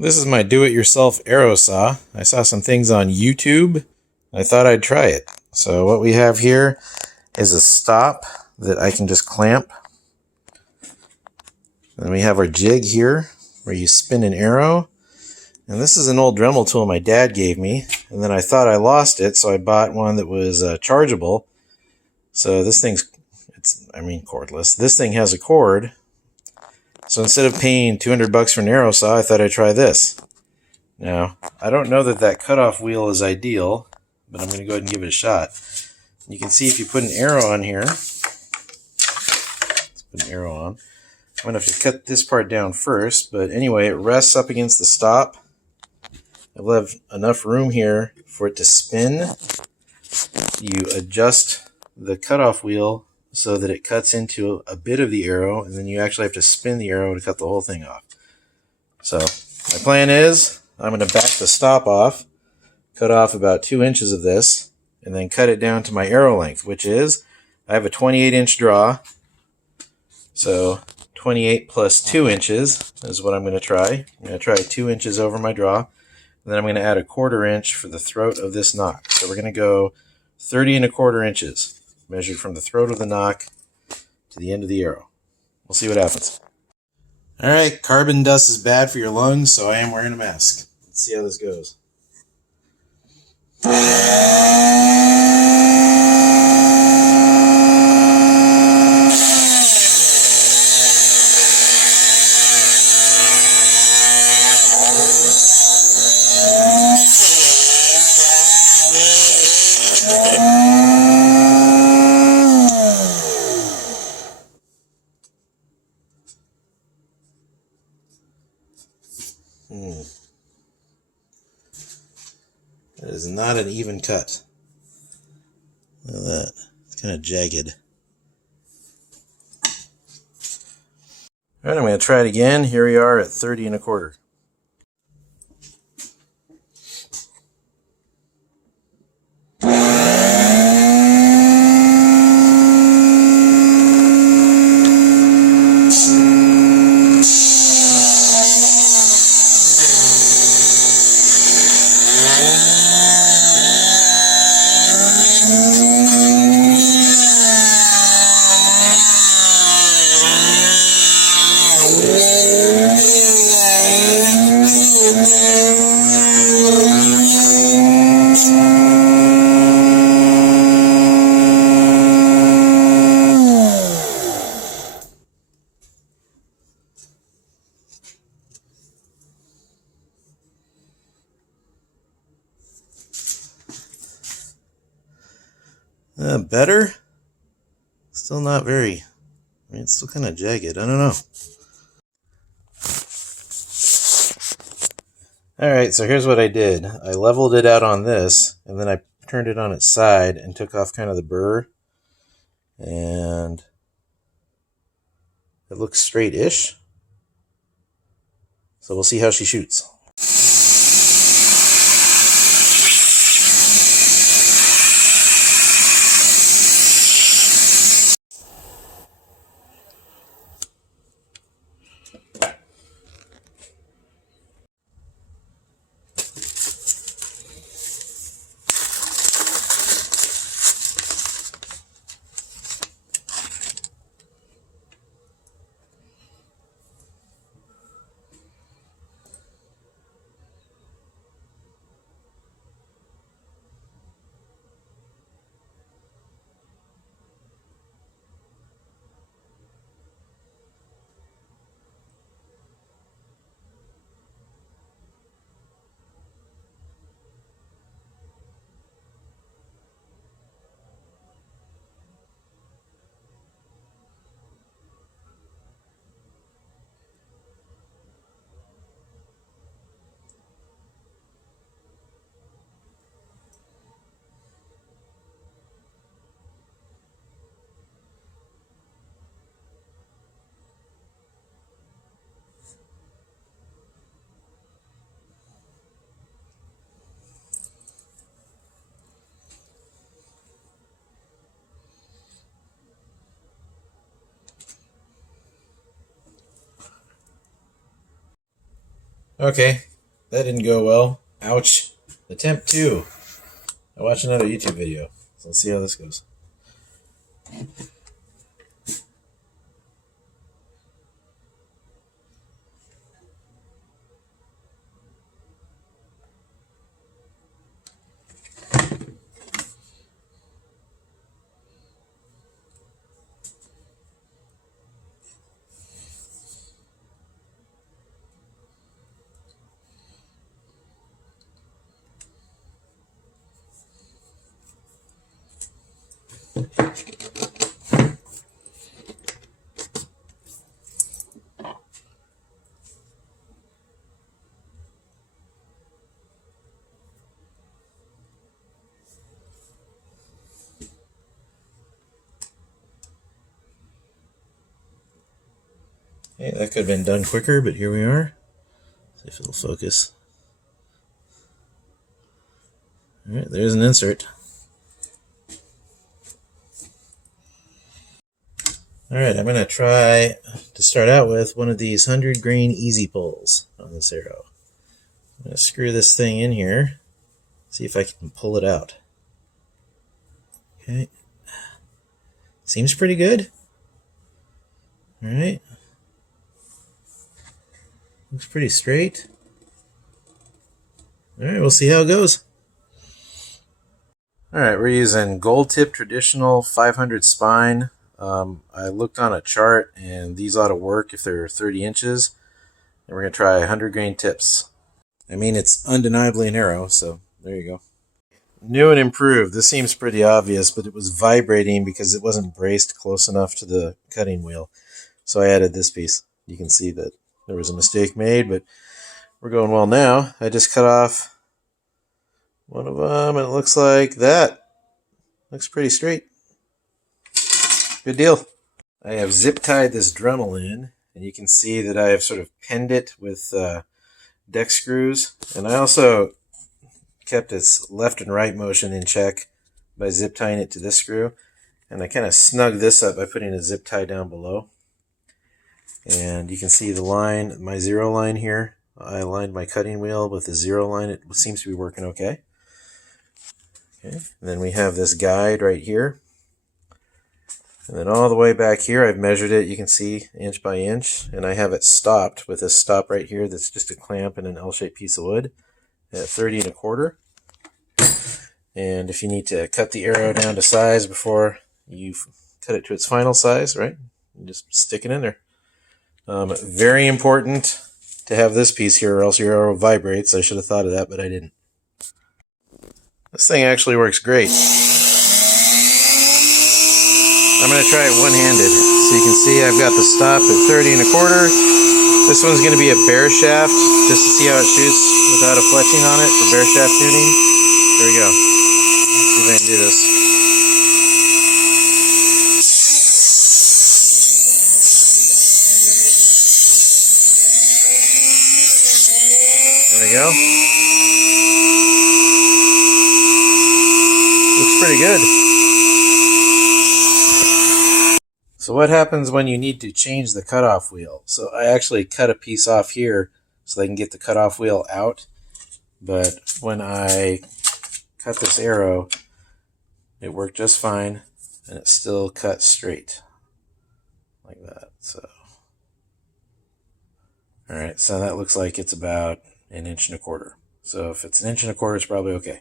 This is my do-it-yourself arrow saw. I saw some things on YouTube. I thought I'd try it. So what we have here is a stop that I can just clamp. And we have our jig here where you spin an arrow. And this is an old Dremel tool my dad gave me. And then I thought I lost it, so I bought one that was chargeable. So this thing's, cordless. This thing has a cord. So instead of paying $200 for an arrow saw, I thought I'd try this. Now, I don't know that that cutoff wheel is ideal, but I'm going to go ahead and give it a shot. You can see if you put an arrow on here, let's put an arrow on. I'm going to have to cut this part down first, but anyway, it rests up against the stop. I will have enough room here for it to spin. You adjust the cutoff wheel so that it cuts into a bit of the arrow, and then you actually have to spin the arrow to cut the whole thing off. So my plan is I'm going to back the stop off, cut off about 2 inches of this, and then cut it down to my arrow length, which is, I have a 28-inch draw, so 28 plus 2 inches is what I'm going to try. I'm going to try 2 inches over my draw, and then I'm going to add a 1/4 inch for the throat of this nock. So we're going to go 30 1/4 inches. Measured from the throat of the nock to the end of the arrow. We'll see what happens. Alright, carbon dust is bad for your lungs, so I am wearing a mask. Let's see how this goes. That is not an even cut. Look at that. It's kind of jagged. Alright, I'm going to try it again. Here we are at 30 1/4. Better? Still not very. It's still kind of jagged. I don't know. Alright, so here's what I did. I leveled it out on this, and then I turned it on its side and took off kind of the burr. And it looks straight-ish. So we'll see how she shoots. Okay, That didn't go well. Ouch. Attempt 2. I watched another YouTube video. So let's see how this goes. Okay, that could have been done quicker, but here we are. See if it'll focus. Alright, there's an insert. Alright, I'm going to try to start out with one of these 100 grain easy pulls on this arrow. I'm going to screw this thing in here, see if I can pull it out. Okay. Seems pretty good. Alright. Looks pretty straight. Alright, we'll see how it goes. Alright, we're using Gold Tip Traditional 500 spine. I looked on a chart and these ought to work if they're 30 inches. And we're going to try 100 grain tips. I mean, it's undeniably an arrow, so there you go. New and improved. This seems pretty obvious, but it was vibrating because it wasn't braced close enough to the cutting wheel. So I added this piece. You can see that there was a mistake made, but we're going well now. I just cut off one of them, and it looks like that. Looks pretty straight. Good deal. I have zip tied this Dremel in, and you can see that I have sort of pinned it with deck screws. And I also kept its left and right motion in check by zip tying it to this screw. And I kind of snugged this up by putting a zip tie down below. And you can see the line, my 0 line here. I aligned my cutting wheel with the 0 line. It seems to be working okay. Okay. And then we have this guide right here. And then all the way back here, I've measured it, you can see, inch by inch. And I have it stopped with this stop right here that's just a clamp and an L-shaped piece of wood at 30 1/4. And if you need to cut the arrow down to size before you cut it to its final size, right, you just stick it in there. Very important to have this piece here or else your arrow vibrates. I should have thought of that, but I didn't. This thing actually works great. I'm going to try it one-handed. So you can see I've got the stop at 30 1/4. This one's going to be a bare shaft just to see how it shoots without a fletching on it for bare shaft tuning. There we go. Let's see if I can do this. There we go. Looks pretty good. So what happens when you need to change the cutoff wheel? So I actually cut a piece off here so I can get the cutoff wheel out. But when I cut this arrow, it worked just fine and it still cut straight like that. So, all right, so that looks like it's about 1 1/4 inches. So if it's 1 1/4 inches, it's probably okay.